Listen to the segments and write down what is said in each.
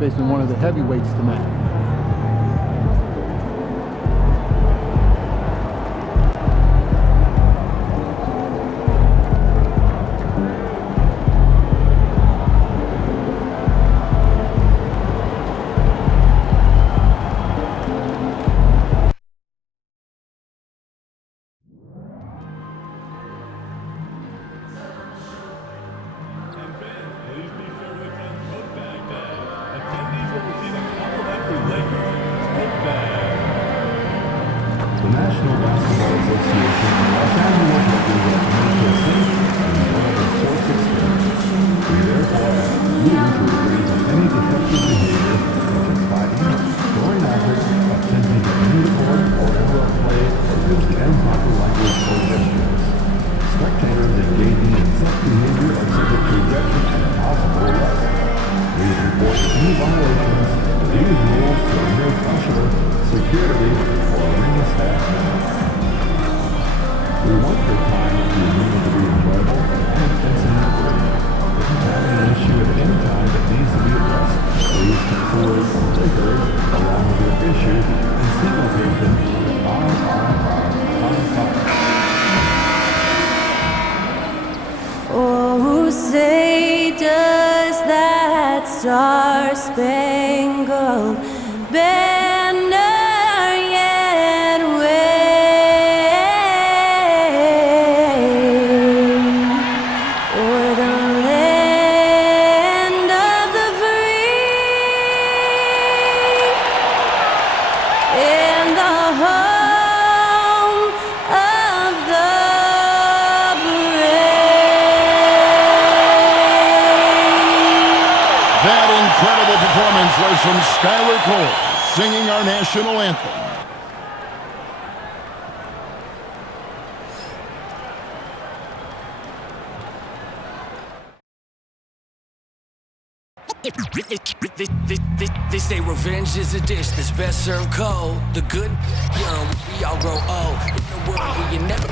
facing one of the heavyweights tonight. Oh, say does that star-spangled banner yet wave o'er the land of the free and the home of the incredible performance was from Skylar Cole, singing our national anthem. They say revenge is a dish that's best served cold. The good, young, we all grow old. In a world where you never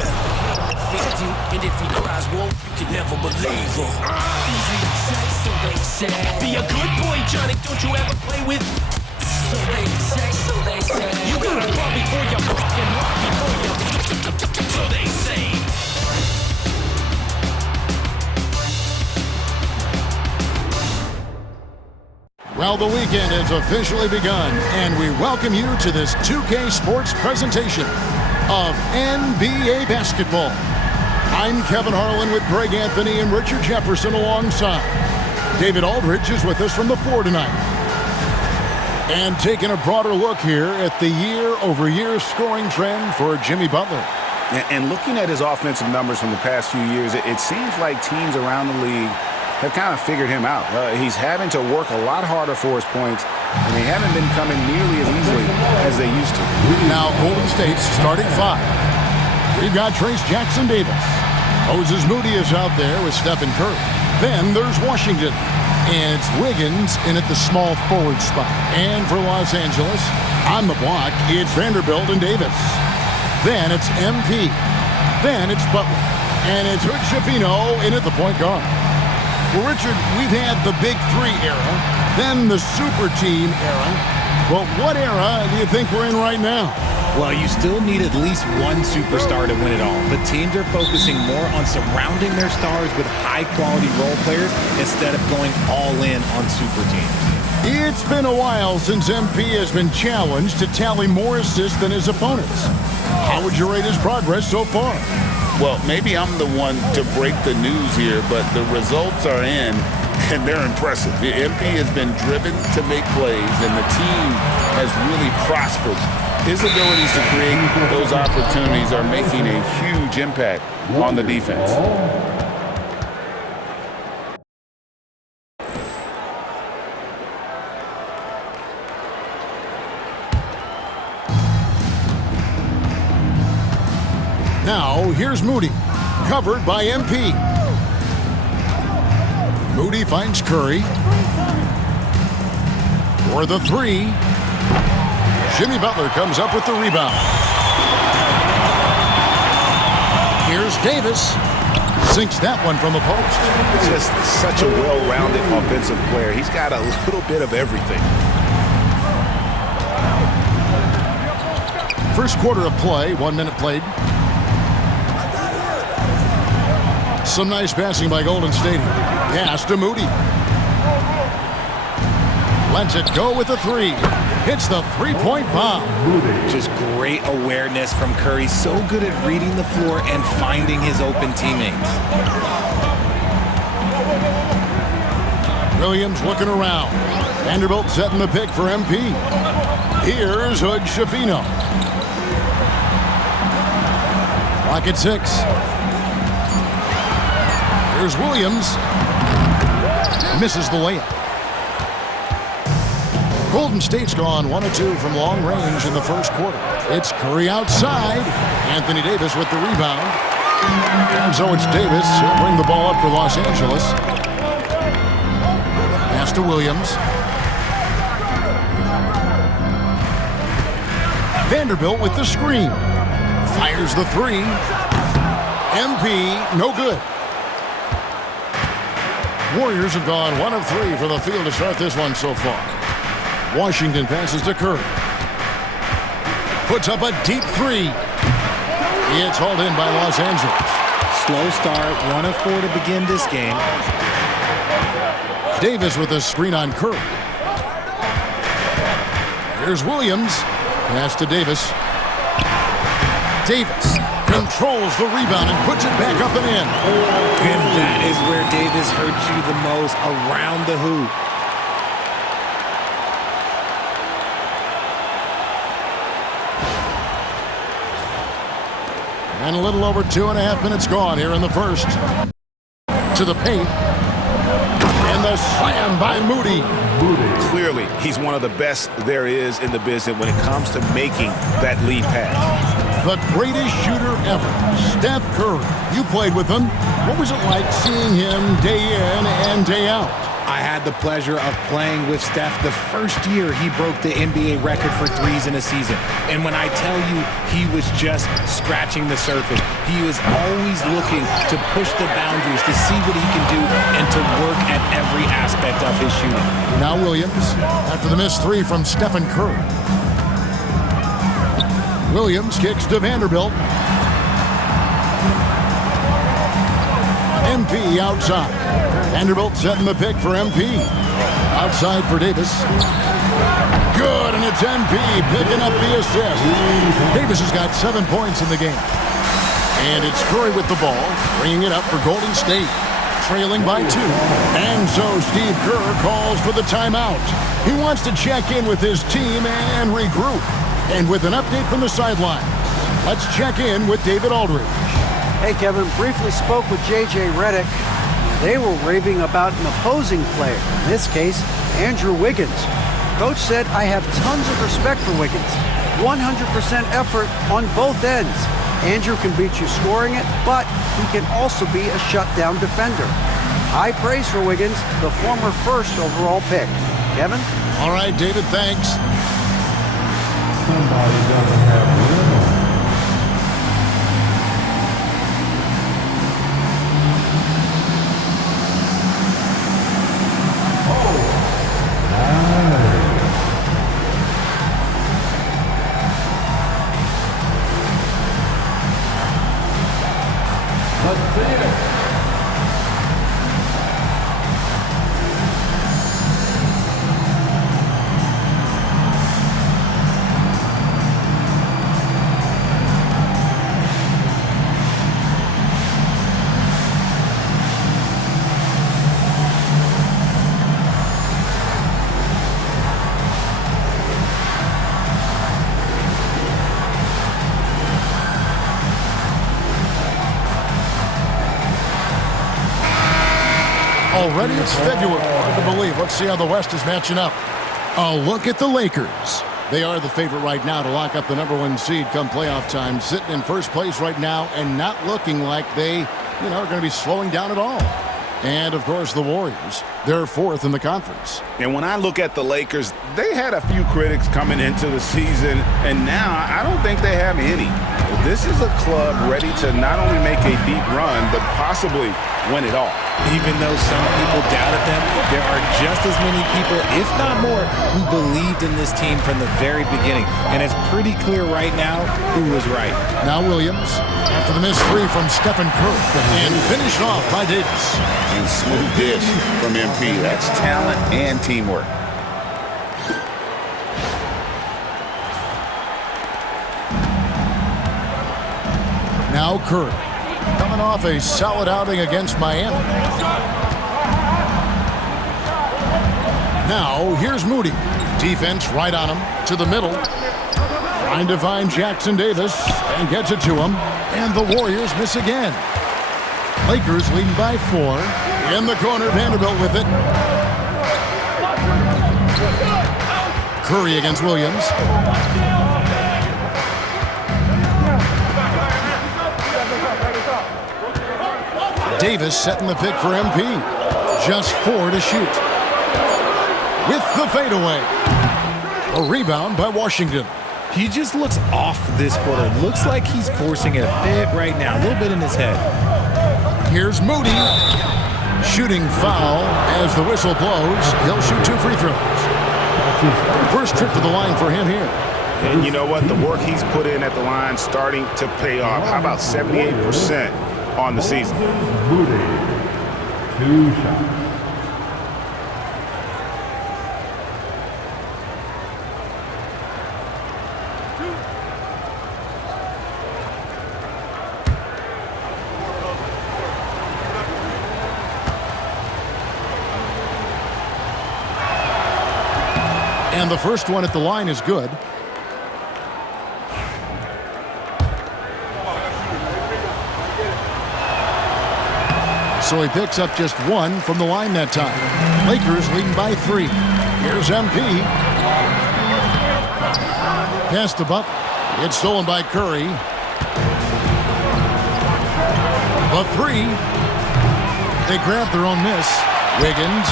feed you, and if he cries wolf, you can never believe him. Easy to say, so they say. Be a good boy, Johnny, don't you ever play with. So they say, so they say. You gotta crawl before you walk and walk before you. So they say. Well, the weekend has officially begun, and we welcome you to this 2K Sports presentation of NBA basketball. I'm Kevin Harlan with Greg Anthony and Richard Jefferson alongside. David Aldridge is with us from the floor tonight. And taking a broader look here at the year-over-year scoring trend for Jimmy Butler. And looking at his offensive numbers from the past few years, it seems like teams around the league have kind of figured him out. He's having to work a lot harder for his points, and they haven't been coming nearly as easily as they used to. Now, Golden State's starting five. We've got Trace Jackson Davis. Moses Moody is out there with Stephen Curry. Then there's Washington. And it's Wiggins in at the small forward spot. And for Los Angeles, on the block, it's Vanderbilt and Davis. Then it's MP. Then it's Butler. And it's Hood Schifino in at the point guard. Well, Richard, we've had the Big Three era, then the Super Team era. Well, what era do you think we're in right now? Well, you still need at least one superstar to win it all, but teams are focusing more on surrounding their stars with high-quality role players instead of going all in on super teams. It's been a while since MP has been challenged to tally more assists than his opponents. How would you rate his progress so far? Well, maybe I'm the one to break the news here, but the results are in, and they're impressive. The MP has been driven to make plays, and the team has really prospered. His abilities to create those opportunities are making a huge impact on the defense. Now, here's Moody, covered by MP. Moody finds Curry. For the three. Jimmy Butler comes up with the rebound. Here's Davis. Sinks that one from the post. Just such a well-rounded offensive player. He's got a little bit of everything. First quarter of play, 1 minute played. Some nice passing by Golden State. Pass to Moody. Lets it go with a three. Hits the three-point bomb. Just great awareness from Curry. So good at reading the floor and finding his open teammates. Williams looking around. Vanderbilt setting the pick for MP. Here's Hood Schifino. Clock at 6. Here's Williams. Misses the layup. Golden State's gone 1 of 2 from long range in the first quarter. It's Curry outside. Anthony Davis with the rebound. And so it's Davis. He'll bring the ball up for Los Angeles. Pass to Williams. Vanderbilt with the screen. Fires the three. MP, no good. Warriors have gone 1 of 3 for the field to start this one so far. Washington passes to Curry. Puts up a deep three. It's hauled in by Los Angeles. Slow start, 1 of 4 to begin this game. Davis with a screen on Curry. Here's Williams. Pass to Davis. Davis controls the rebound and puts it back up and in. And that is where Davis hurts you the most, around the hoop. And a little over 2.5 minutes gone here in the first. To the paint. And the slam by Moody. Clearly, he's one of the best there is in the business when it comes to making that lead pass. The greatest shooter ever, Steph Curry. You played with him. What was it like seeing him day in and day out? I had the pleasure of playing with Steph the first year he broke the NBA record for threes in a season. And when I tell you he was just scratching the surface, he was always looking to push the boundaries, to see what he can do, and to work at every aspect of his shooting. Now Williams, after the missed three from Stephen Curry. Williams kicks to Vanderbilt. MP outside. Vanderbilt setting the pick for MP. Outside for Davis. Good, and it's MP picking up the assist. Davis has got 7 points in the game. And it's Curry with the ball, bringing it up for Golden State. Trailing by 2. And so Steve Kerr calls for the timeout. He wants to check in with his team and regroup. And with an update from the sideline, let's check in with David Aldridge. Hey, Kevin, briefly spoke with J.J. Redick. They were raving about an opposing player, in this case, Andrew Wiggins. Coach said, I have tons of respect for Wiggins. 100% effort on both ends. Andrew can beat you scoring it, but he can also be a shutdown defender. High praise for Wiggins, the former first overall pick. Kevin? All right, David, thanks. Somebody doesn't have room. Let's see it. Already it's February. Hard to believe. Let's see how the West is matching up. A look at the Lakers. They are the favorite right now to lock up the #1 seed come playoff time. Sitting in first place right now and not looking like they, are going to be slowing down at all. And, of course, the Warriors. They're fourth in the conference. And when I look at the Lakers, they had a few critics coming into the season, and now I don't think they have any. This is a club ready to not only make a deep run, but possibly win it all. Even though some people doubted them, there are just as many people, if not more, who believed in this team from the very beginning. And it's pretty clear right now who was right. Now Williams, after the missed three from Stephen Curry, and finished off by Davis. And smooth dish from MP. That's talent and teamwork. Now Curry, coming off a solid outing against Miami. Now here's Moody. Defense right on him, to the middle. Trying to find Jackson Davis, and gets it to him. And the Warriors miss again. Lakers leading by 4. In the corner, Vanderbilt with it. Curry against Williams. Davis setting the pick for MP. Just 4 to shoot. With the fadeaway. A rebound by Washington. He just looks off this quarter. Looks like he's forcing it a bit right now, a little bit in his head. Here's Moody. Shooting foul as the whistle blows. He'll shoot 2 free throws. First trip to the line for him here. And you know what? The work he's put in at the line starting to pay off. How about 78% on the season? Moody. 2 shots. And the first one at the line is good. So he picks up just 1 from the line that time. Lakers leading by 3. Here's MP. Pass to Butler. It's stolen by Curry. The 3. They grab their own miss. Wiggins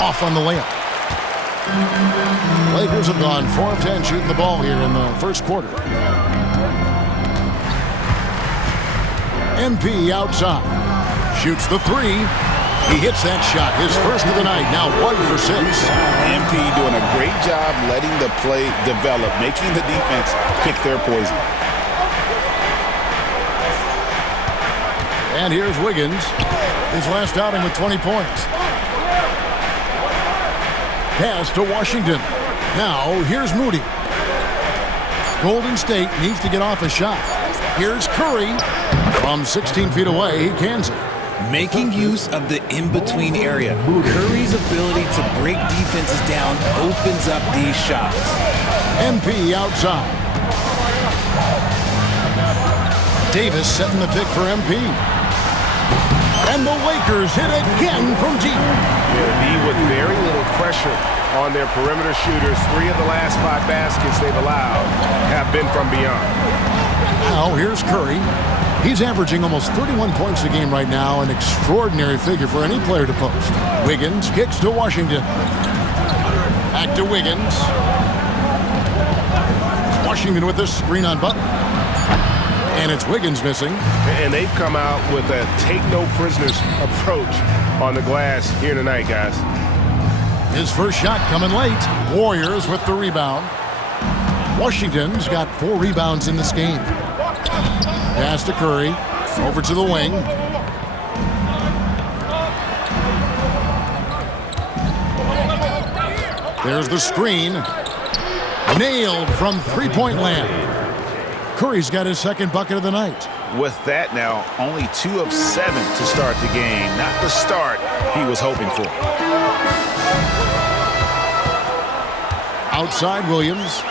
off on the layup. Lakers have gone 4 of 10 shooting the ball here in the first quarter. MP outside. Shoots the 3. He hits that shot, his first of the night, now 1 for 6. MP doing a great job letting the play develop, making the defense pick their poison. And here's Wiggins, his last outing with 20 points. Pass to Washington. Now here's Moody. Golden State needs to get off a shot. Here's Curry. From 16 feet away, he cans it. Making use of the in-between area. Curry's ability to break defenses down opens up these shots. MP outside. Davis setting the pick for MP. And the Lakers hit again from deep. With very little pressure on their perimeter shooters. 3 of the last 5 baskets they've allowed have been from beyond. Now here's Curry. He's averaging almost 31 points a game right now, an extraordinary figure for any player to post. Wiggins kicks to Washington. Back to Wiggins. Washington with this screen on Butler. And it's Wiggins missing. And they've come out with a take-no-prisoners approach on the glass here tonight, guys. His first shot coming late. Warriors with the rebound. Washington's got 4 rebounds in this game. Pass to Curry. Over to the wing. There's the screen. Nailed from three-point land. Curry's got his second bucket of the night. With that now, only 2 of 7 to start the game. Not the start he was hoping for. Outside Williams.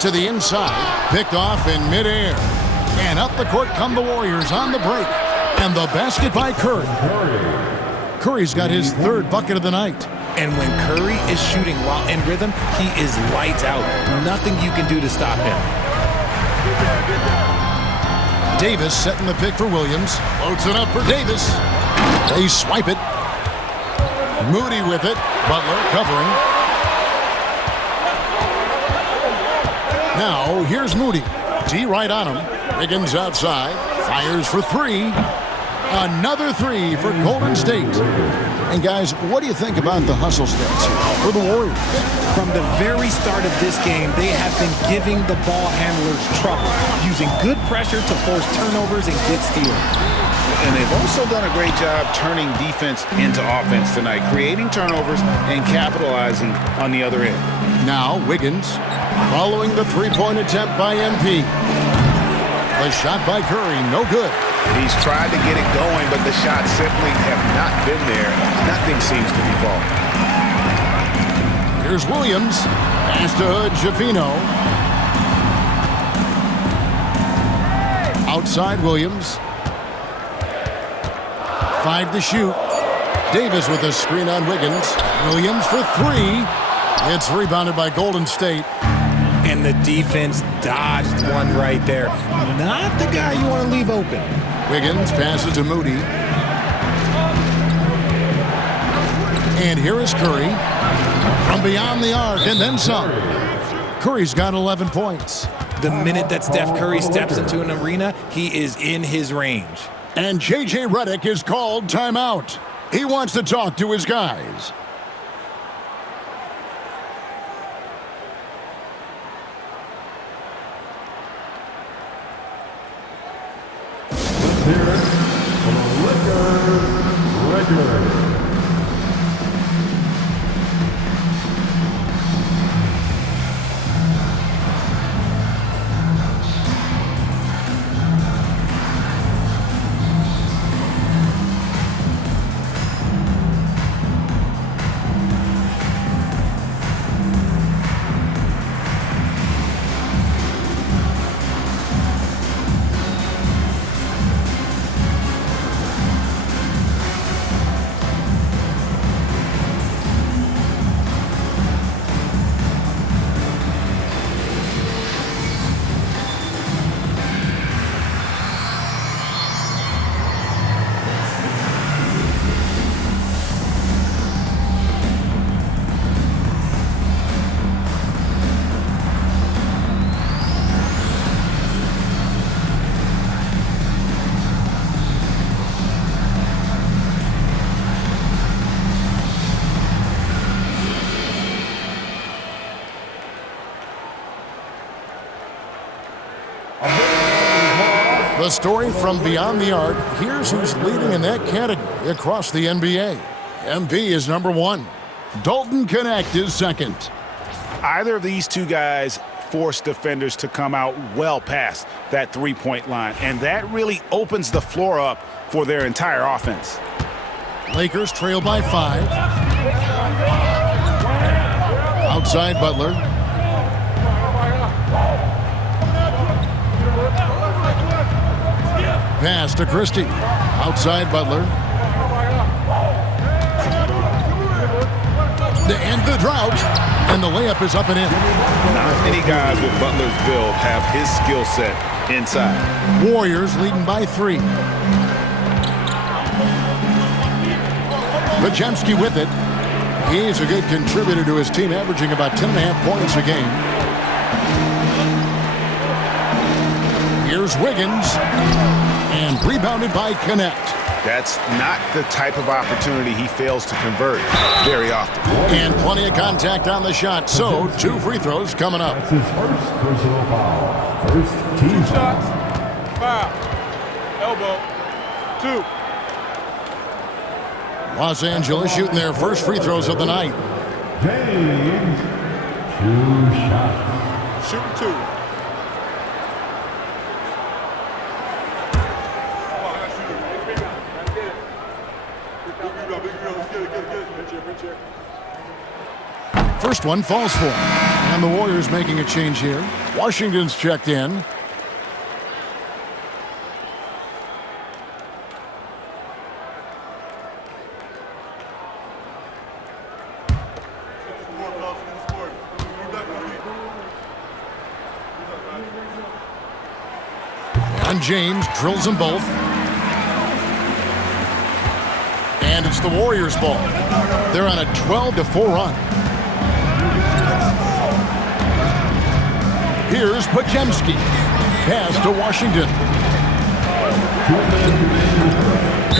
To the inside. Picked off in midair. And up the court come the Warriors on the break. And the basket by Curry. Curry's got his 3rd bucket of the night. And when Curry is shooting while in rhythm, he is lights out. Nothing you can do to stop him. Davis setting the pick for Williams. Loads it up for Davis. They swipe it. Moody with it. Butler covering. Now here's Moody. D right on him. Wiggins outside. Fires for three. Another three for Golden State. And guys, what do you think about the hustle stats here for the Warriors? From the very start of this game, they have been giving the ball handlers trouble, using good pressure to force turnovers and get steals. And they've also done a great job turning defense into offense tonight, creating turnovers and capitalizing on the other end. Now Wiggins following the three-point attempt by MP. The shot by Curry, no good. He's tried to get it going, but the shots simply have not been there. Nothing seems to be falling. Here's Williams. Pass to Jafino. Outside Williams. 5 to shoot. Davis with a screen on Wiggins. Williams for three. It's rebounded by Golden State. And the defense dodged one right there. Not the guy you want to leave open. Wiggins passes to Moody. And here is Curry from beyond the arc and then some. Curry's got 11 points. The minute that Steph Curry steps into an arena, he is in his range. And J.J. Redick is called timeout. He wants to talk to his guys. Here for the Lakers. The story from beyond the arc. Here's who's leading in that category across the NBA. MP is number 1. Dalton Connect is second. Either of these two guys force defenders to come out well past that three-point line, and that really opens the floor up for their entire offense. Lakers trail by 5. Outside Butler. Pass to Christie. Outside Butler. To end the drought. And the layup is up and in. Not many guys with Butler's build have his skill set inside. Warriors leading by 3. Podziemski with it. He's a good contributor to his team, averaging about 10.5 points a game. Here's Wiggins. And rebounded by Connect. That's not the type of opportunity he fails to convert very often. And plenty of contact on the shot, so 2 free throws coming up. That's his first personal foul. First team Shots. foul. Foul. Elbow. 2. Los Angeles shooting their first free throws of the night. James. 2 shots. Shooting 2. First one falls for him. And the Warriors making a change here. Washington's checked in. And James drills them both. And it's the Warriors' ball. They're on a 12-4 run. Here's Podziemski. Pass to Washington.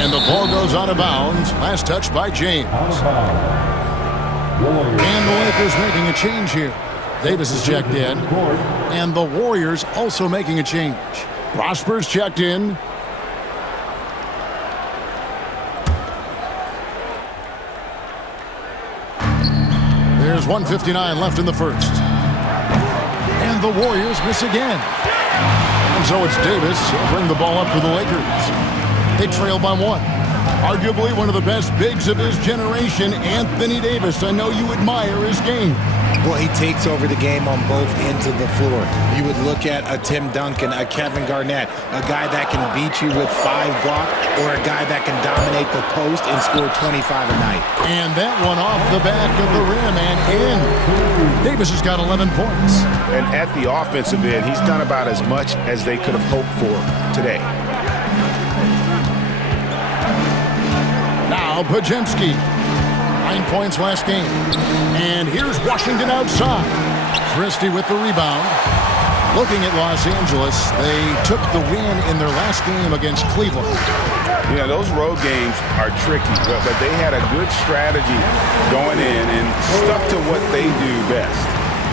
And the ball goes out of bounds. Last touch by James. And the Lakers making a change here. Davis is checked in. And the Warriors also making a change. Prosper's checked in. There's 1:59 left in the first. And the Warriors miss again. And so it's Davis who'll bring the ball up for the Lakers. They trail by 1. Arguably one of the best bigs of his generation, Anthony Davis. I know you admire his game. Well, he takes over the game on both ends of the floor. You would look at a Tim Duncan, a Kevin Garnett, a guy that can beat you with 5 blocks, or a guy that can dominate the post and score 25 a night. And that one off the back of the rim and in. Davis has got 11 points. And at the offensive end, he's done about as much as they could have hoped for today. Now Pajemski. 9 points last game. And here's Washington outside. Christie with the rebound. Looking at Los Angeles, they took the win in their last game against Cleveland. Yeah, those road games are tricky, but they had a good strategy going in and stuck to what they do best.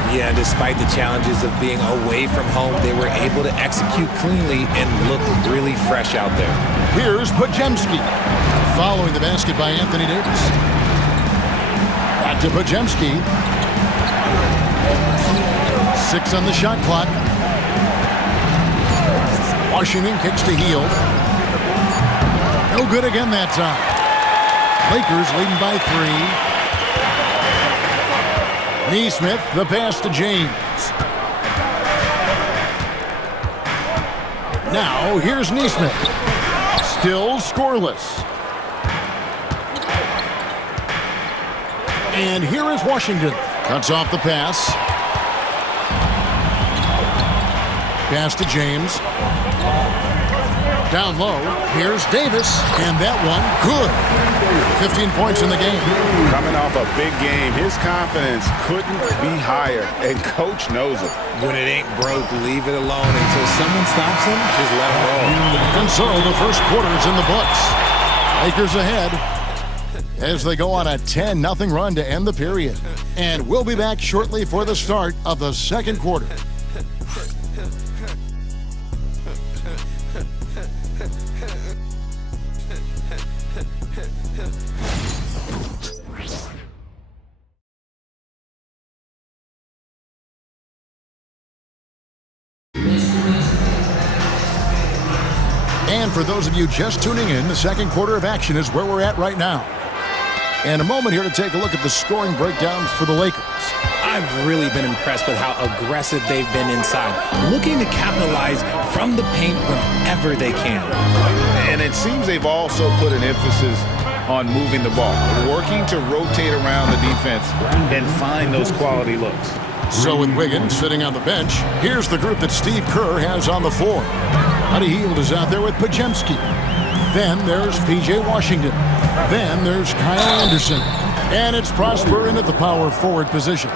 Yeah, despite the challenges of being away from home, they were able to execute cleanly and look really fresh out there. Here's Pajemski. Following the basket by Anthony Davis. Back to Pajemski. 6 on the shot clock. Washington kicks to Hield. No good again that time. Lakers leading by 3. Neesmith, the pass to James. Now, here's Neesmith. Still scoreless. And here is Washington. Cuts off the pass. Pass to James. Down low. Here's Davis. And that one, good. 15 points in the game. Coming off a big game, his confidence couldn't be higher, and Coach knows it. When it ain't broke, leave it alone until someone stops him. Just let him roll. And so the first quarter is in the books. Lakers ahead as they go on a 10-0 run to end the period. And we'll be back shortly for the start of the second quarter. And for those of you just tuning in, the second quarter of action is where we're at right now. And a moment here to take a look at the scoring breakdown for the Lakers. I've really been impressed with how aggressive they've been inside, looking to capitalize from the paint whenever they can. And it seems they've also put an emphasis on moving the ball, working to rotate around the defense and find those quality looks. So with Wiggins sitting on the bench, here's the group that Steve Kerr has on the floor. Buddy Hield is out there with Pajemski. Then there's P.J. Washington. Then there's Kyle Anderson. And it's Prosper in at the power forward position.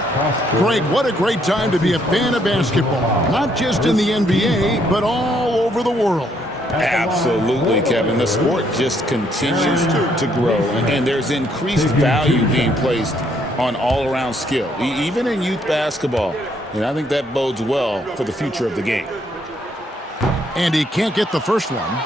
Greg, what a great time to be a fan of basketball. Not just in the NBA, but all over the world. Absolutely, Kevin. The sport just continues to grow, and there's increased value being placed on all-around skill, even in youth basketball. And I think that bodes well for the future of the game. And he can't get the first one.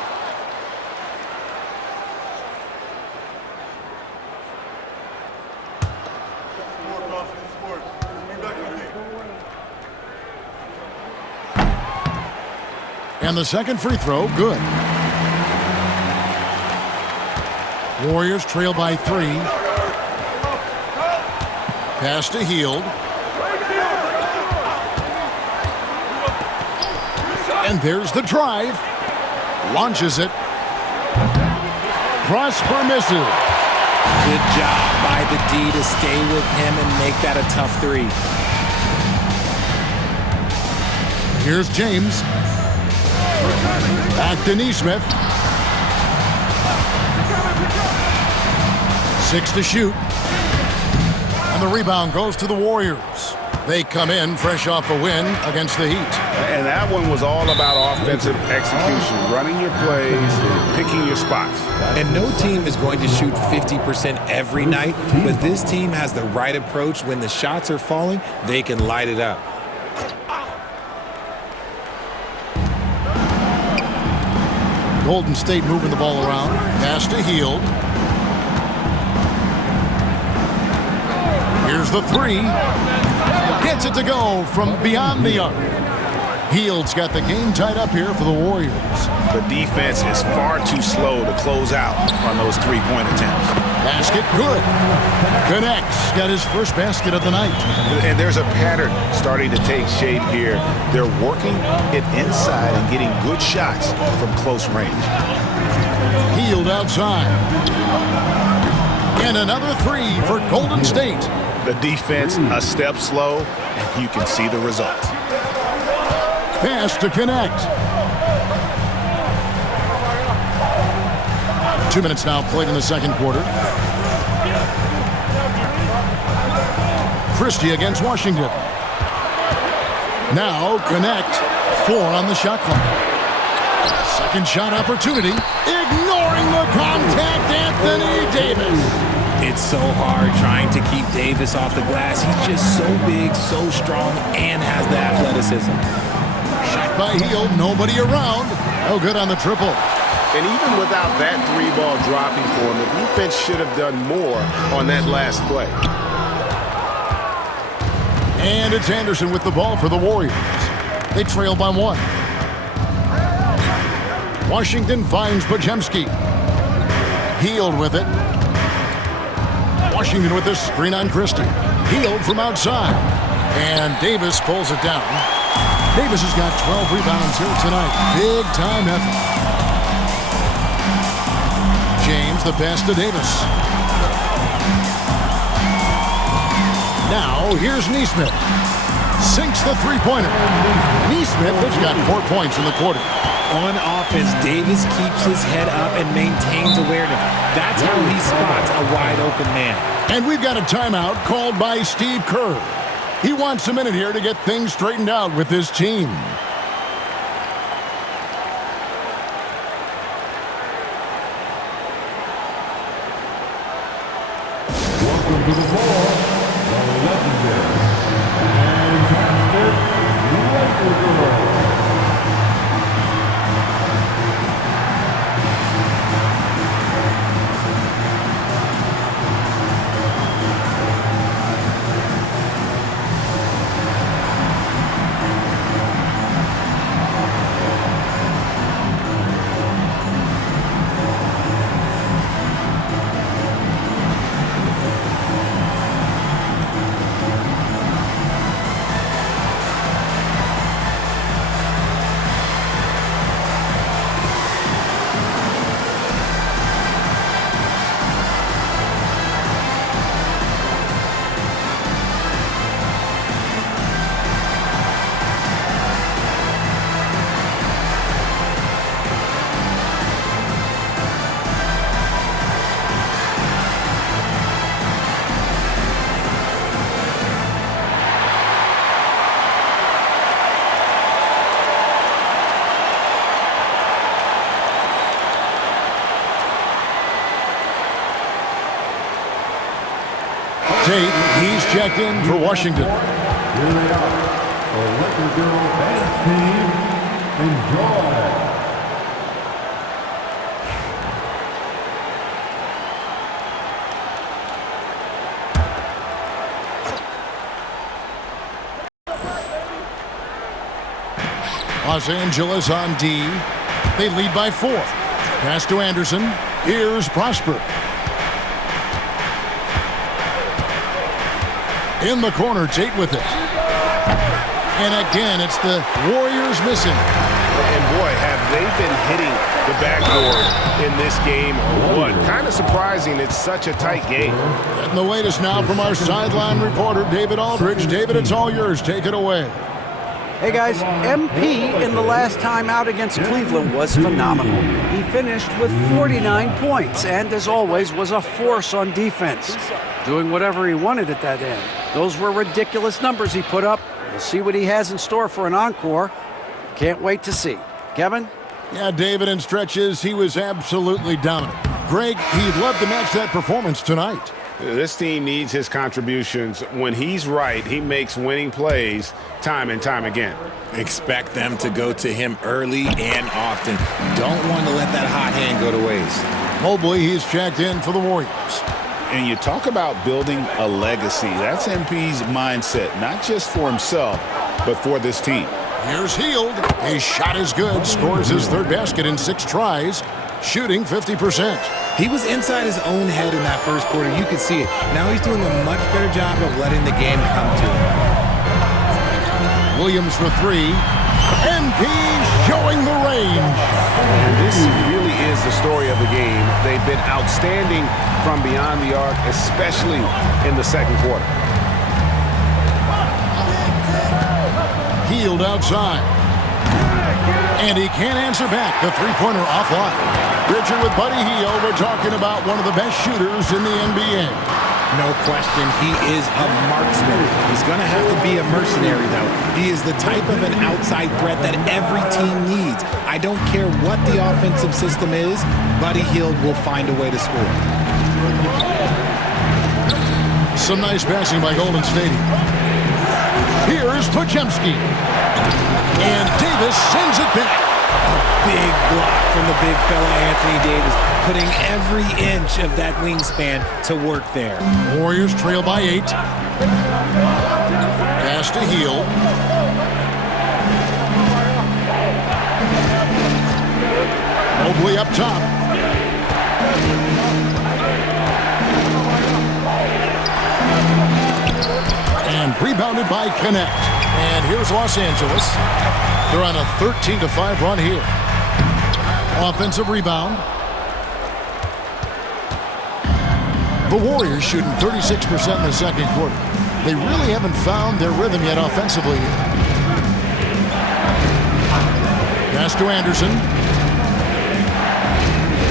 And the second free throw, good. Warriors trail by 3. Pass to Hield. And there's the drive. Launches it. Prosper misses. Good job by the D to stay with him and make that a tough 3. Here's James. Back to Neesmith. 6 to shoot. And the rebound goes to the Warriors. They come in fresh off a win against the Heat. And that one was all about offensive execution, running your plays, picking your spots. And no team is going to shoot 50% every night, but this team has the right approach. When the shots are falling, they can light it up. Golden State moving the ball around. Pass to Hield. Here's the three. Gets it to go from beyond the arc. Hield's got the game tied up here for the Warriors. The defense is far too slow to close out on those three-point attempts. Basket good. Connects. Got his first basket of the night. And there's a pattern starting to take shape here. They're working it inside and getting good shots from close range. Hield outside. And another three for Golden State. The defense a step slow, and you can see the result. Pass to connect. 2 minutes now played in the second quarter. Christie against Washington. Now connect. 4 on the shot clock. Second shot opportunity. Ignoring the contact, Anthony Davis. It's so hard trying to keep Davis off the glass. He's just so big, so strong, and has the athleticism. Shot by Hield, nobody around. No good on the triple. And even without that three ball dropping for him, the defense should have done more on that last play. And it's Anderson with the ball for the Warriors. They trail by 1. Washington finds Podziemski. Hield with it. Washington with this screen on Christie. Hield from outside. And Davis pulls it down. Davis has got 12 rebounds here tonight. Big time effort. James, the pass to Davis. Now, here's Nesmith. Sinks the three-pointer. Nesmith has got 4 points in the quarter. On offense, Davis keeps his head up and maintains awareness. That's how he spots a wide-open man. And we've got a timeout called by Steve Kerr. He wants a minute here to get things straightened out with his team. Welcome to the floor, the legendary fantastic Laker Girl. Tate, he's checked in for Washington. Here they are, the Laker Girl dance team. Enjoy. Los Angeles on D. They lead by 4. Pass to Anderson. Here's Prosper. In the corner, Tate with it. And again, it's the Warriors missing. And boy, have they been hitting the backboard in this game or what? Kind of surprising it's such a tight game. Getting the latest now from our sideline reporter, David Aldridge. David, it's all yours. Take it away. Hey guys, MP in the last time out against Cleveland was phenomenal. He finished with 49 points and, as always, was a force on defense, doing whatever he wanted at that end. Those were ridiculous numbers he put up. We'll see what he has in store for an encore. Can't wait to see. Kevin? Yeah, David, in stretches, he was absolutely dominant. Greg, he'd love to match that performance tonight. This team needs his contributions. When he's right, he makes winning plays time and time again. Expect them to go to him early and often. Don't want to let that hot hand go to waste. Mobley, he's checked in for the Warriors. And you talk about building a legacy. That's MP's mindset, not just for himself, but for this team. Here's Hield. His shot is good. Scores his third basket in 6 tries. Shooting 50%. He was inside his own head in that first quarter. You could see it. Now he's doing a much better job of letting the game come to him. Williams for 3. MP showing the range. And this really is the story of the game. They've been outstanding from beyond the arc, especially in the second quarter. Hield outside. And he can't answer back. The three-pointer offline. Richard with Buddy Hield. We're talking about one of the best shooters in the NBA. No question, he is a marksman. He's going to have to be a mercenary, though. He is the type of an outside threat that every team needs. I don't care what the offensive system is, Buddy Hield will find a way to score. Some nice passing by Golden State. Here's Podziemski. And Davis sends it back. A big block from the big fella Anthony Davis, putting every inch of that wingspan to work there. Warriors trail by 8. Pass to Hield. Mobley up top. And rebounded by Connect. And here's Los Angeles. They're on a 13-5 run here. Offensive rebound. The Warriors shooting 36% in the second quarter. They really haven't found their rhythm yet offensively here. Pass to Anderson.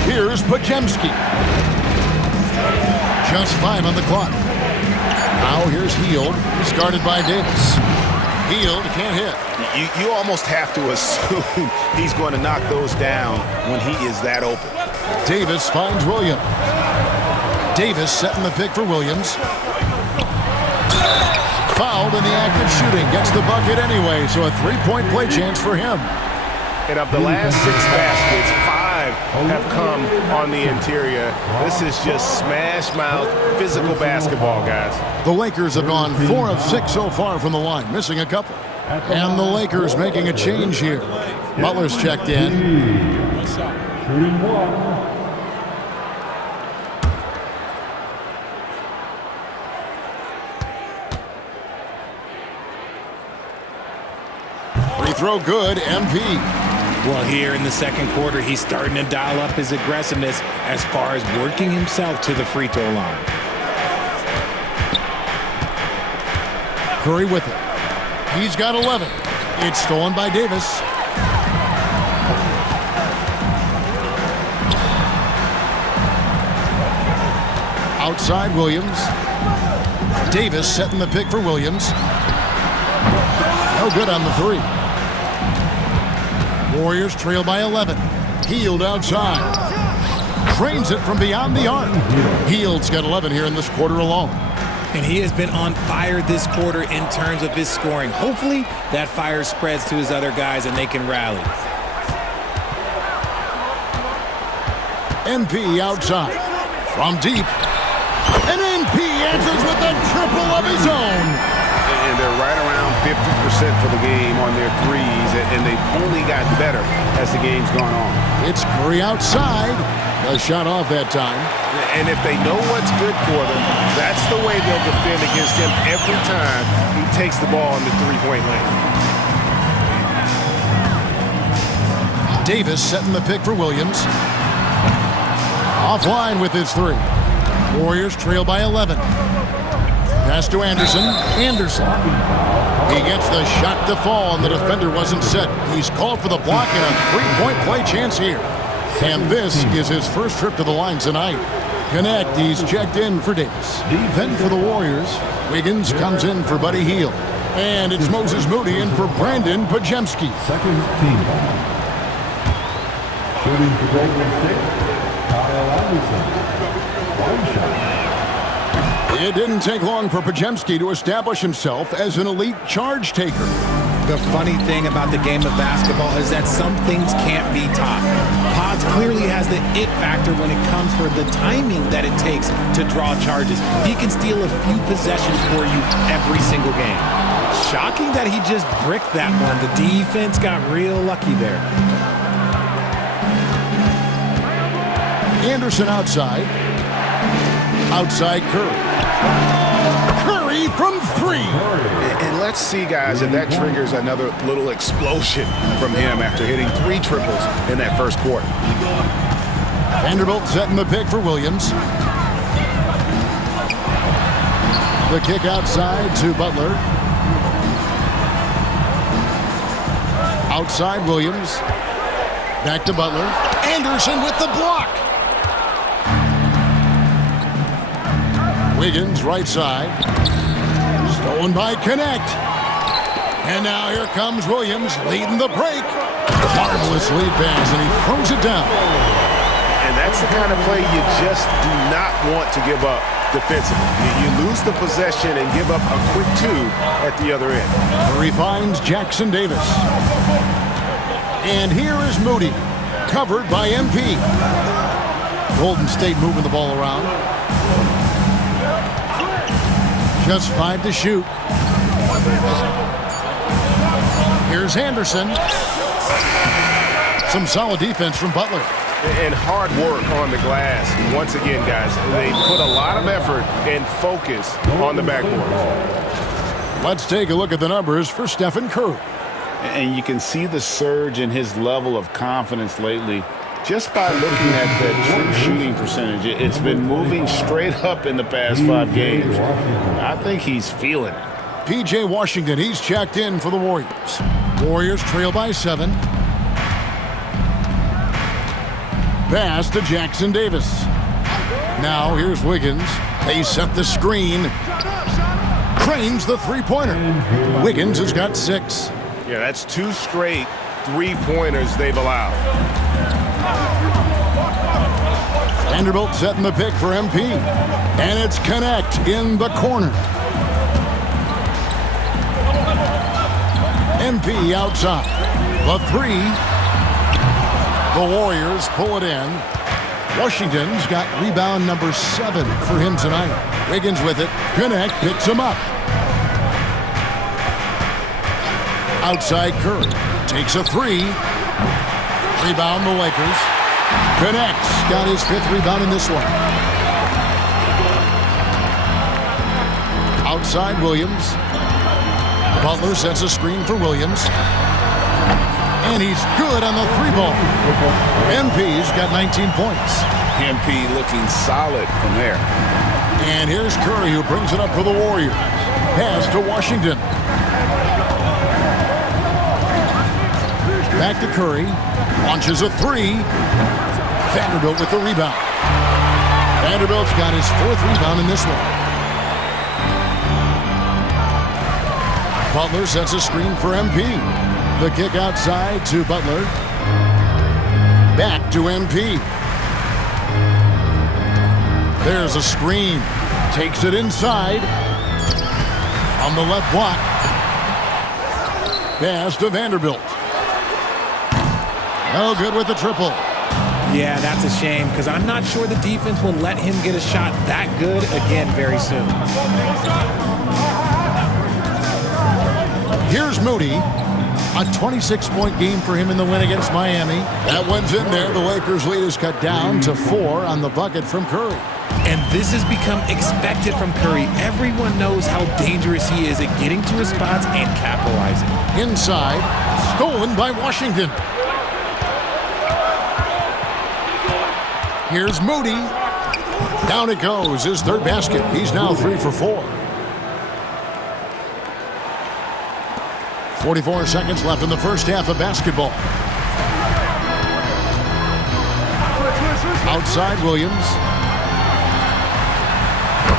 Here's Podziemski. Just 5 on the clock. Now here's Hield. He's guarded by Davis. Hield can't hit. You almost have to assume he's going to knock those down when he is that open. Davis finds Williams. Davis setting the pick for Williams. Fouled in the act of shooting. Gets the bucket anyway, so a 3-point play chance for him. And of the last 6 baskets, 5 have come on the interior. This is just smash-mouth physical basketball, guys. The Lakers have gone 4 of 6 so far from the line, missing a couple. And the Lakers making a change here. Butler's checked in. Shooting 1. Free throw good, MP. Well, here in the second quarter, he's starting to dial up his aggressiveness as far as working himself to the free throw line. Curry with it. He's got 11. It's stolen by Davis. Outside Williams. Davis setting the pick for Williams. No good on the 3. Warriors trail by 11. Hield outside. Trains it from beyond the arc. Hield's got 11 here in this quarter alone. And he has been on fire this quarter in terms of his scoring. Hopefully, that fire spreads to his other guys and they can rally. MP outside. From deep. And MP answers with a triple of his own. And they're right around 50% for the game on their threes, and they've only gotten better as the game's gone on. It's Curry outside. A shot off that time. And if they know what's good for them, that's the way they'll defend against him every time he takes the ball in the three-point lane. Davis setting the pick for Williams. Offline with his 3. Warriors trail by 11. Pass to Anderson. Anderson. He gets the shot to fall, and the defender wasn't set. He's called for the block and a three-point play chance here. And this is his first trip to the line tonight. Connect, he's checked in for Davis. Then for the Warriors, Wiggins comes in for Buddy Hield. And it's Moses Moody in for Brandon Pajemski. Second team. Shooting for Golden State, Kyle Anderson. One shot. It didn't take long for Pajemski to establish himself as an elite charge taker. The funny thing about the game of basketball is that some things can't be taught. Pods clearly has the it factor when it comes for the timing that it takes to draw charges. He can steal a few possessions for you every single game. Shocking that he just bricked that one. The defense got real lucky there. Anderson outside. Outside Curry. Curry from three. And let's see, guys, if that triggers another little explosion from him after hitting 3 triples in that first quarter. Vanderbilt setting the pick for Williams. The kick outside to Butler. Outside Williams. Back to Butler. Anderson with the block. Wiggins right side. Stolen by Connect. And now here comes Williams leading the break. Marvelous lead pass, and he throws it down. And that's the kind of play you just do not want to give up defensively. You lose the possession and give up a quick 2 at the other end. Murray finds Jackson Davis. And here is Moody, covered by MP. Golden State moving the ball around. Just 5 to shoot. Here's Anderson. Some solid defense from Butler. And hard work on the glass. Once again, guys, they put a lot of effort and focus on the backboard. Let's take a look at the numbers for Stephen Curry. And you can see the surge in his level of confidence lately just by looking at that true shooting percentage. It's been moving straight up in the past 5 games. I think he's feeling it. P.J. Washington, he's checked in for the Warriors. Warriors trail by 7. Pass to Jackson Davis. Now here's Wiggins. They set the screen. Cranes the three-pointer. Wiggins has got 6. Yeah, that's 2 straight 3-pointers they've allowed. Vanderbilt setting the pick for MP. And it's Connect in the corner. MP outside. The 3. The Warriors pull it in. Washington's got rebound number 7 for him tonight. Wiggins with it. Connect picks him up. Outside Curry. Takes a 3. Rebound the Lakers. Connects. Got his 5th rebound in this one. Outside Williams. Butler sets a screen for Williams. And he's good on the 3-ball. MP's got 19 points. MP looking solid from there. And here's Curry, who brings it up for the Warriors. Pass to Washington. Back to Curry. Launches a 3. Vanderbilt with the rebound. Vanderbilt's got his 4th rebound in this one. Butler sets a screen for MP. The kick outside to Butler. Back to MP. There's a screen. Takes it inside. On the left block. Pass to Vanderbilt. No good with the triple. Yeah, that's a shame because I'm not sure the defense will let him get a shot that good again very soon. Here's Moody. A 26-point game for him in the win against Miami. That one's in there. The Lakers' lead is cut down to 4 on the bucket from Curry. And this has become expected from Curry. Everyone knows how dangerous he is at getting to his spots and capitalizing. Inside, stolen by Washington. Here's Moody. Down it goes, his 3rd basket. He's now 3 for 4. 44 seconds left in the first half of basketball. Outside Williams.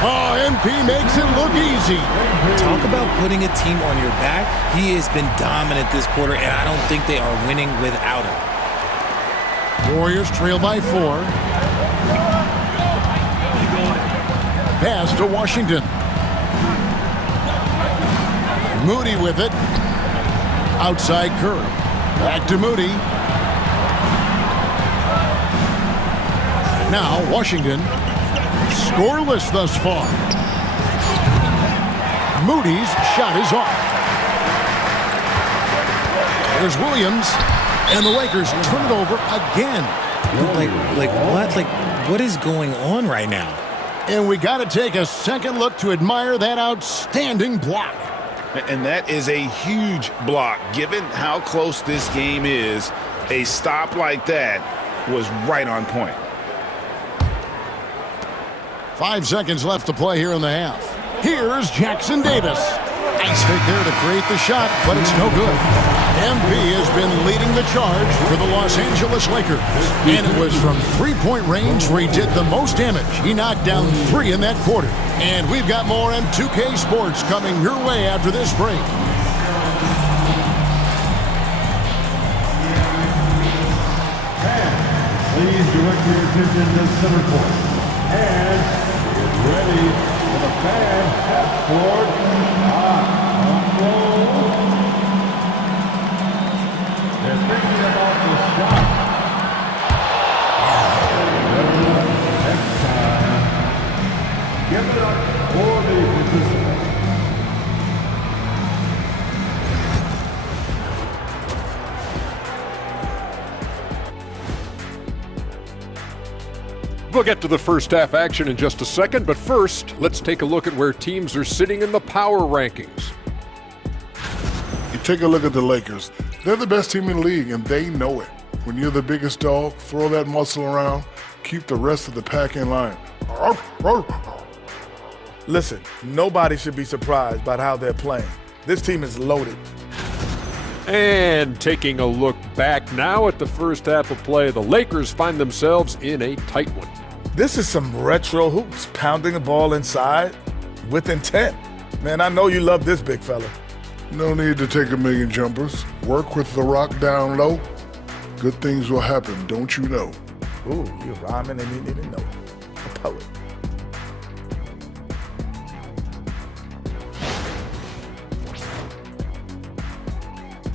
Oh, MP makes it look easy. Talk about putting a team on your back. He has been dominant this quarter, and I don't think they are winning without him. Warriors trail by 4. Pass to Washington. Moody with it. Outside Curry. Back to Moody. Now Washington. Scoreless thus far. Moody's shot is off. There's Williams. And the Lakers turn it over again. Like what? Like, what is going on right now? And we got to take a second look to admire that outstanding block. And that is a huge block. Given how close this game is, a stop like that was right on point. 5 seconds left to play here in the half. Here's Jackson Davis. Ice fake there to create the shot, but it's no good. MP has been leading the charge for the Los Angeles Lakers. And it was from three-point range where he did the most damage. He knocked down 3 in that quarter. And we've got more M2K Sports coming your way after this break. Please direct your attention to center court. And get ready for the fan half-court unfold. They're thinking about the shot. Next time, give it up for the participants. We'll get to the first half action in just a second, but first, let's take a look at where teams are sitting in the power rankings. You take a look at the Lakers. They're the best team in the league, and they know it. When you're the biggest dog, throw that muscle around, keep the rest of the pack in line. Listen, nobody should be surprised by how they're playing. This team is loaded. And taking a look back now at the first half of play, the Lakers find themselves in a tight one. This is some retro hoops, pounding the ball inside with intent. Man, I know you love this big fella. No need to take a million jumpers. Work with the rock down low. Good things will happen, don't you know? Ooh, you're rhyming and you didn't know it. A poet.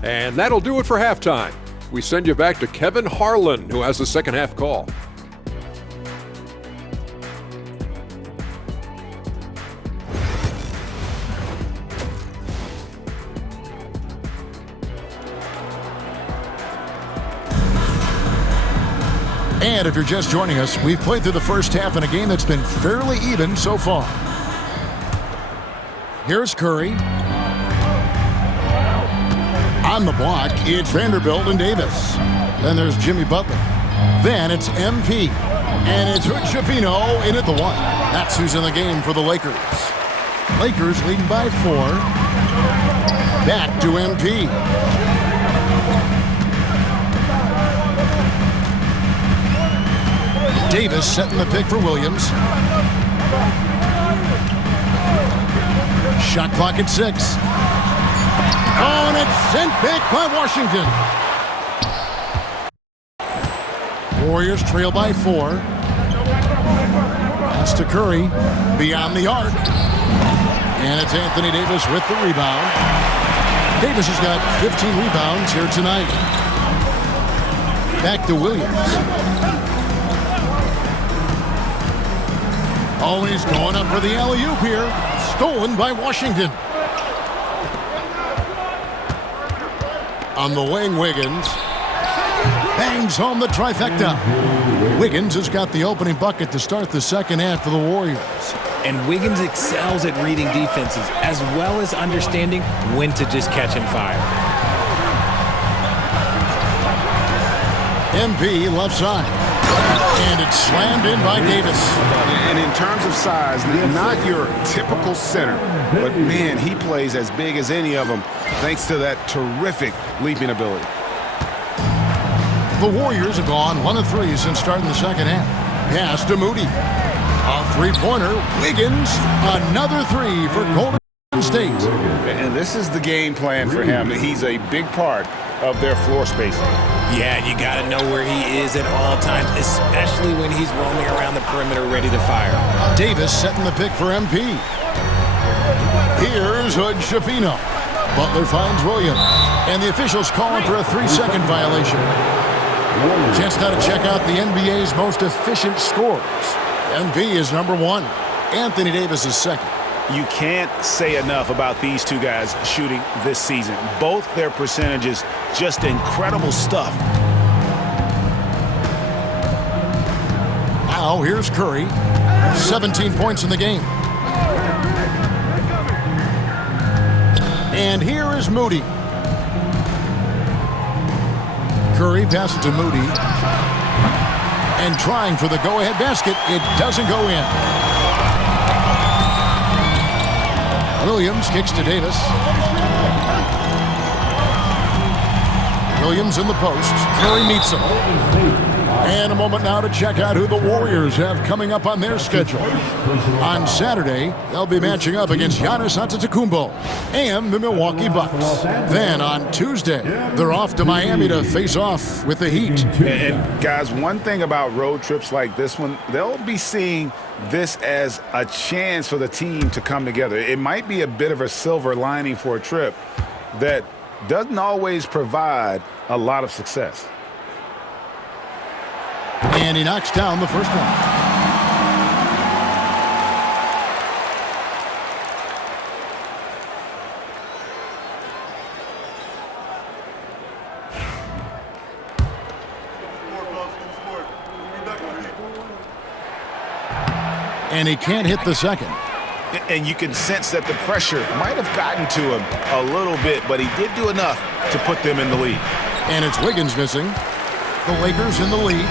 And that'll do it for halftime. We send you back to Kevin Harlan, who has the second half call. And if you're just joining us, we've played through the first half in a game that's been fairly even so far. Here's Curry. On the block, it's Vanderbilt and Davis. Then there's Jimmy Butler. Then it's MP. And it's Hood-Schifino in at the 1. That's who's in the game for the Lakers. Lakers leading by 4. Back to MP. Davis setting the pick for Williams. Shot clock at 6. Oh, and it's sent back by Washington. Warriors trail by 4. Pass to Curry. Beyond the arc. And it's Anthony Davis with the rebound. Davis has got 15 rebounds here tonight. Back to Williams. Oh, he's going up for the alley-oop here. Stolen by Washington. On the wing, Wiggins. Bangs home the trifecta. Wiggins has got the opening bucket to start the second half for the Warriors. And Wiggins excels at reading defenses, as well as understanding when to just catch and fire. MP left side. And it's slammed in by Davis. And in terms of size, not your typical center, but man, he plays as big as any of them thanks to that terrific leaping ability. The Warriors have gone 1 of 3 since starting the second half. Pass to Moody. A three-pointer. Wiggins. Another 3 for Golden State. And this is the game plan for him. He's a big part of their floor spacing. Yeah, you got to know where he is at all times, especially when he's roaming around the perimeter ready to fire. Davis setting the pick for MP. Here's Hood Schifino. Butler finds Williams. And the officials calling for a 3-second violation. Chance now to check out the NBA's most efficient scorers. MP is number 1. Anthony Davis is second. You can't say enough about these two guys shooting this season. Both their percentages, just incredible stuff. Now here's Curry. 17 points in the game. And here is Moody. Curry passes to Moody. And trying for the go-ahead basket. It doesn't go in. Williams kicks to Davis. Williams in the post. Curry meets him. And a moment now to check out who the Warriors have coming up on their schedule. On Saturday, they'll be matching up against Giannis Antetokounmpo and the Milwaukee Bucks. Then on Tuesday, they're off to Miami to face off with the Heat. And guys, one thing about road trips like this one, they'll be seeing this as a chance for the team to come together. It might be a bit of a silver lining for a trip that doesn't always provide a lot of success. And he knocks down the first one. And he can't hit the second. And you can sense that the pressure might have gotten to him a little bit, but he did do enough to put them in the lead. And it's Wiggins missing. The Lakers in the lead.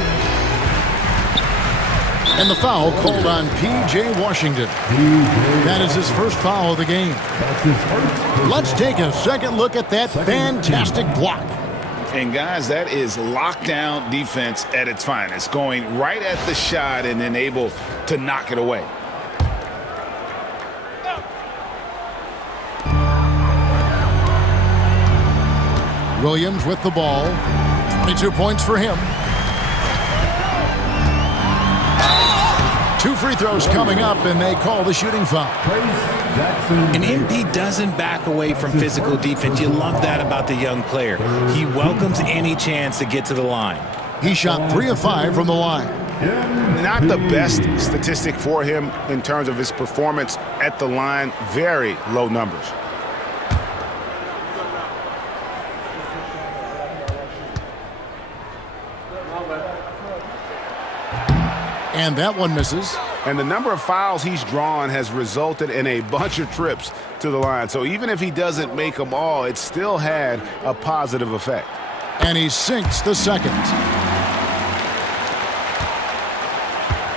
And the foul called on P.J. Washington. That is his first foul of the game. Let's take a second look at that fantastic block. And guys, that is lockdown defense at its finest, going right at the shot and then able to knock it away. Williams with the ball. 22 points for him. 2 free throws coming up, and they call the shooting foul. And MP doesn't back away from physical defense. You love that about the young player. He welcomes any chance to get to the line. He shot 3 of 5 from the line. Not the best statistic for him in terms of his performance at the line. Very low numbers. And that one misses. And the number of fouls he's drawn has resulted in a bunch of trips to the line. So even if he doesn't make them all, it still had a positive effect. And he sinks the second.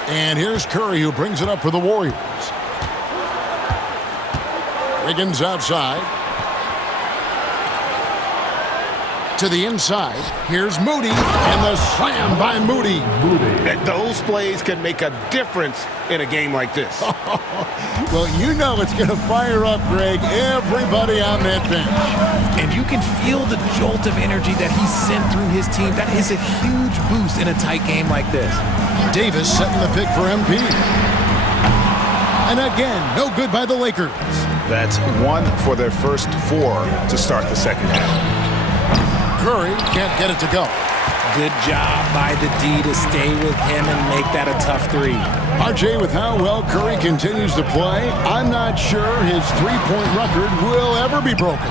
And here's Curry, who brings it up for the Warriors. Wiggins outside. To the inside. Here's Moody, and the slam by Moody. And those plays can make a difference in a game like this. Well, you know it's going to fire up, Greg, everybody on that bench. And you can feel the jolt of energy that he sent through his team. That is a huge boost in a tight game like this. Davis setting the pick for MP. And again, no good by the Lakers. That's 1 for their first 4 to start the second half. Curry can't get it to go. Good job by the D to stay with him and make that a tough 3. RJ, with how well Curry continues to play, I'm not sure his three-point record will ever be broken.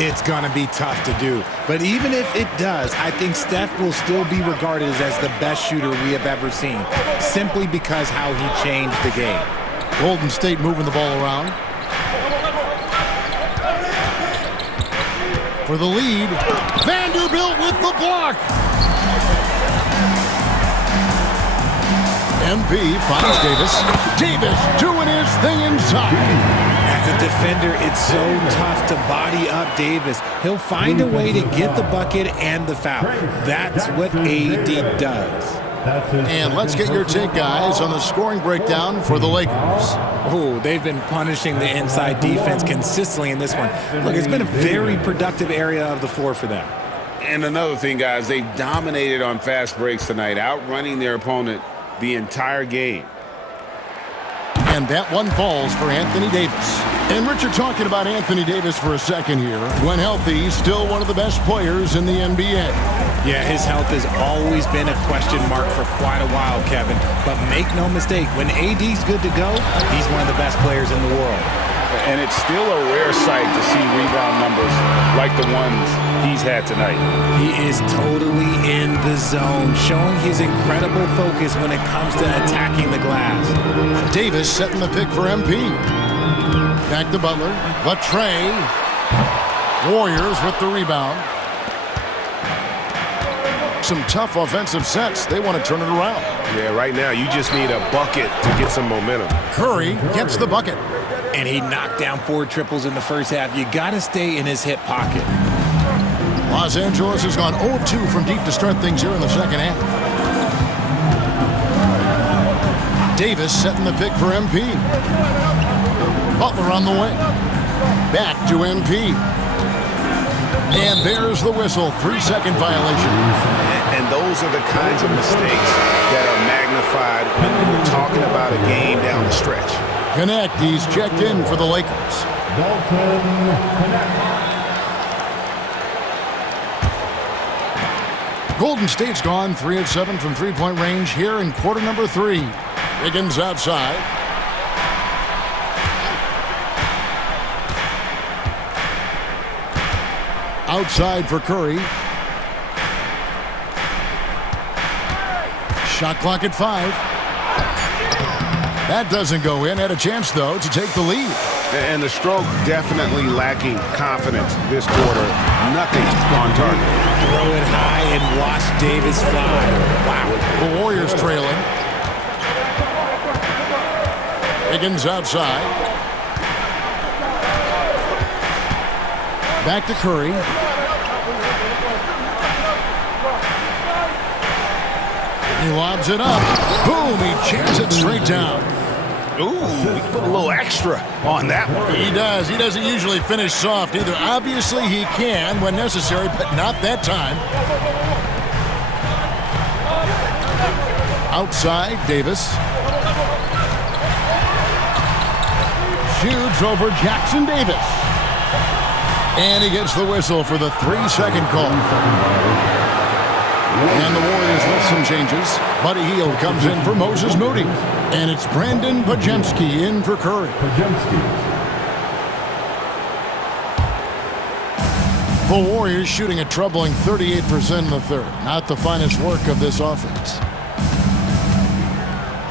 It's going to be tough to do. But even if it does, I think Steph will still be regarded as the best shooter we have ever seen, simply because how he changed the game. Golden State moving the ball around. For the lead, Vanderbilt with the block. MP finds Davis. Davis doing his thing inside. As a defender, it's so tough to body up Davis. He'll find a way to get the bucket and the foul. That's what AD does. And let's get your take, guys, on the scoring breakdown for the Lakers. Oh, they've been punishing the inside defense consistently in this one. Look, it's been a very productive area of the floor for them. And another thing, guys, they've dominated on fast breaks tonight, outrunning their opponent the entire game. And that one falls for Anthony Davis. And Richard, talking about Anthony Davis for a second here. When healthy, he's still one of the best players in the NBA. Yeah, his health has always been a question mark for quite a while, Kevin. But make no mistake, when AD's good to go, he's one of the best players in the world. And it's still a rare sight to see rebound numbers like the ones he's had tonight. He is totally in the zone, showing his incredible focus when it comes to attacking the glass. Davis setting the pick for MP. Back to Butler. The tray. Warriors with the rebound. Some tough offensive sets. They want to turn it around. Yeah, right now you just need a bucket to get some momentum. Curry gets the bucket. And he knocked down 4 triples in the first half. You got to stay in his hip pocket. Los Angeles has gone 0 of 2 from deep to start things here in the second half. Davis setting the pick for MP. Butler on the wing. Back to MP. And there's the whistle. 3-second violation. And those are the kinds of mistakes that are magnified when we're talking about a game down the stretch. Connect, he's checked in for the Lakers. Dalton Connect. Golden State's gone 3 of 7 from three-point range here in quarter number 3. Wiggins outside. Outside for Curry. Shot clock at 5. That doesn't go in. Had a chance, though, to take the lead. And the stroke definitely lacking confidence this quarter. Nothing on target. Throw it high and watch Davis fly. Wow. The Warriors trailing. Wiggins outside. Back to Curry. He lobs it up. Boom, he jams it straight down. Ooh, he put a little extra on that one. He does. He doesn't usually finish soft either. Obviously, he can when necessary, but not that time. Outside, Davis. Shoots over Jackson Davis. And he gets the whistle for the 3-second call. And the Warriors with some changes. Buddy Hield comes in for Moses Moody. And it's Brandon Pajemski in for Curry. The Warriors shooting a troubling 38% in the third. Not the finest work of this offense.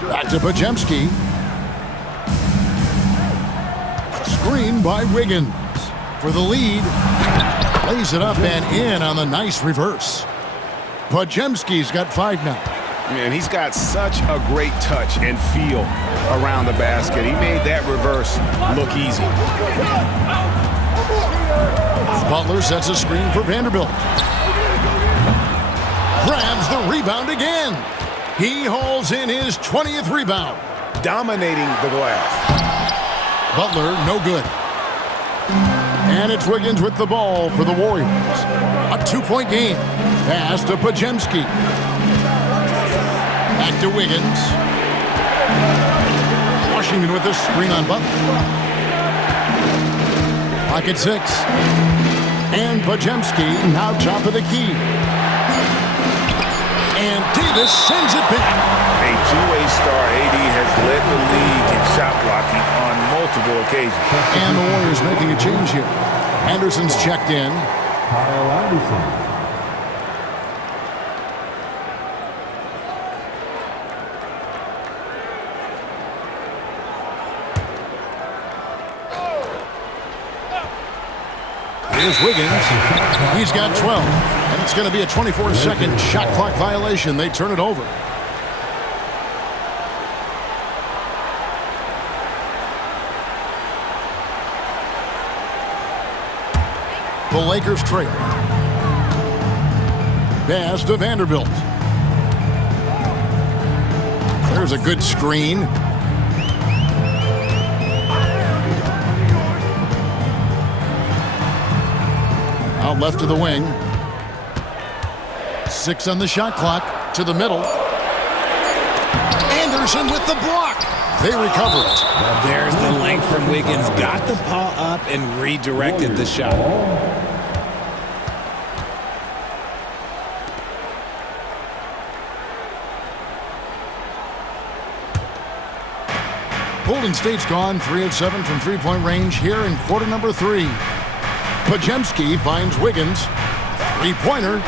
Back to Pajemski. Screen by Wiggins for the lead. Lays it up and in on the nice reverse. Pajemski's got 5 now. Man, he's got such a great touch and feel around the basket. He made that reverse look easy. Butler sets a screen for Vanderbilt. Grabs the rebound again. He hauls in his 20th rebound. Dominating the glass. Butler, no good. And it's Wiggins with the ball for the Warriors. A 2-point game. Pass to Pajemski. Back to Wiggins. Washington with a screen on Butler. Pocket 6. And Pajemski now top of the key. And Davis sends it back. A two-way star, AD has led the league in shot blocking on multiple occasions. And the Warriors making a change here. Anderson's checked in. Kyle Anderson. Here's Wiggins. He's got 12. And it's going to be a 24-second shot clock violation. They turn it over. The Lakers trail. Pass to Vanderbilt. There's a good screen. Out left to the wing. 6 on the shot clock. To the middle. Anderson with the block. They recover it. There's the length from Wiggins. Got the paw up and redirected the shot. Golden State's gone 3 of 7 from three-point range here in quarter number 3. Pajemski finds Wiggins. Three-pointer.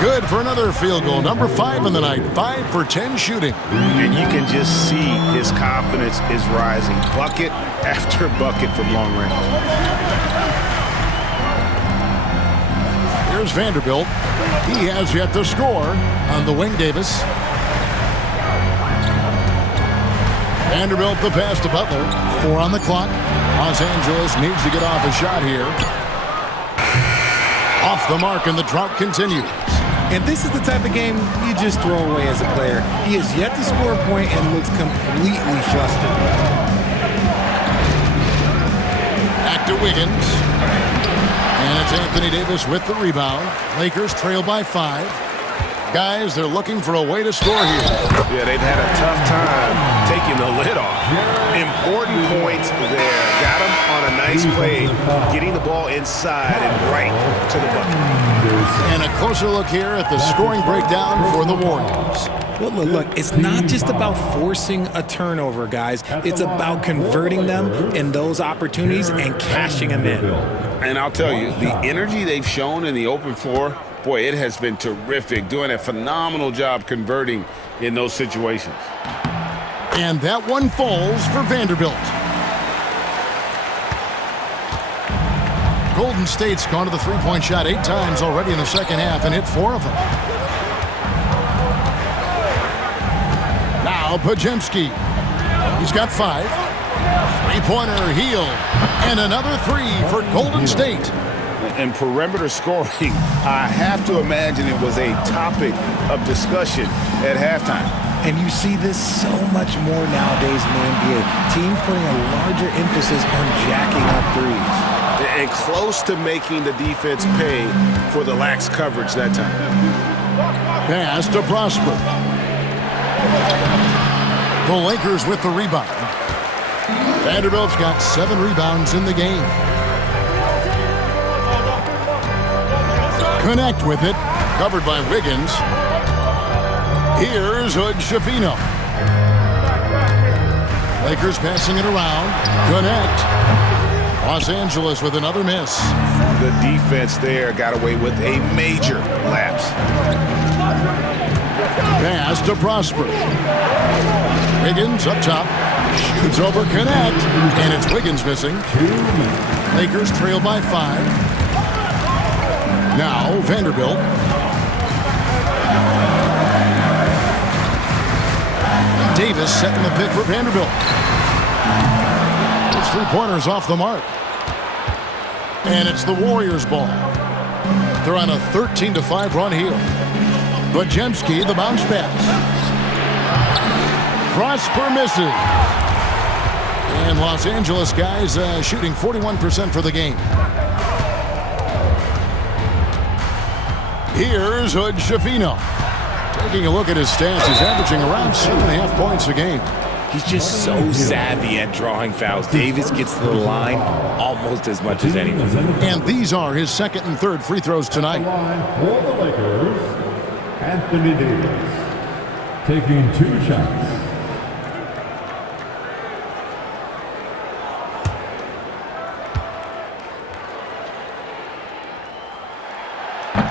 Good for another field goal. Number 5 in the night. 5 for 10 shooting. And you can just see his confidence is rising. Bucket after bucket from long range. Here's Vanderbilt. He has yet to score on the wing. Davis. Vanderbilt the pass to Butler. 4 on the clock. Los Angeles needs to get off a shot here. Off the mark, and the drought continues. And this is the type of game you just throw away as a player. He has yet to score a point and looks completely flustered. Back to Wiggins. And it's Anthony Davis with the rebound. Lakers trail by 5. Guys, they're looking for a way to score here. Yeah, they've had a tough time taking the lid off. Important points there. Got him on a nice play, getting the ball inside and right to the bucket. And a closer look here at the scoring breakdown for the Warriors. Well, look, it's not just about forcing a turnover, guys. It's about converting them in those opportunities and cashing them in. And I'll tell you, the energy they've shown in the open floor, boy, it has been terrific, doing a phenomenal job converting in those situations. And that one falls for Vanderbilt. Golden State's gone to the three-point shot 8 times already in the second half and hit 4 of them. Now Pajemski. He's got 5. Three-pointer, heel, and another 3 for Golden State. And perimeter scoring, I have to imagine it was a topic of discussion at halftime. And you see this so much more nowadays in the NBA. Teams putting a larger emphasis on jacking up threes. And close to making the defense pay for the lax coverage that time. Pass to Prosper. The Lakers with the rebound. Vanderbilt's got 7 rebounds in the game. Connect with it. Covered by Wiggins. Here's Hood-Schifino. Lakers passing it around. Connect. Los Angeles with another miss. The defense there got away with a major lapse. Pass to Prosper. Wiggins up top. Shoots over Connect. And it's Wiggins missing. Lakers trail by 5. Now Vanderbilt. Davis setting the pick for Vanderbilt. His three-pointer's off the mark. And it's the Warriors' ball. They're on a 13-5 run here. Pajemski, the bounce pass. Prosper misses. And Los Angeles guys shooting 41% for the game. Here's Hood-Schifino. Taking a look at his stats, he's averaging around 7.5 points a game. He's just so savvy at drawing fouls. Davis gets to the line almost as much as anyone. And these are his second and third free throws tonight. For the Lakers, Anthony Davis taking 2 shots.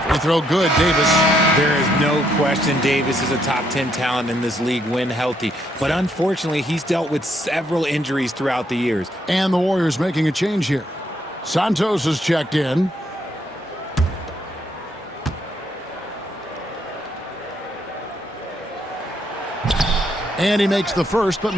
Free throw good, Davis. There is no question Davis is a top 10 talent in this league when healthy. But unfortunately, he's dealt with several injuries throughout the years. And the Warriors making a change here. Santos has checked in. And he makes the first, but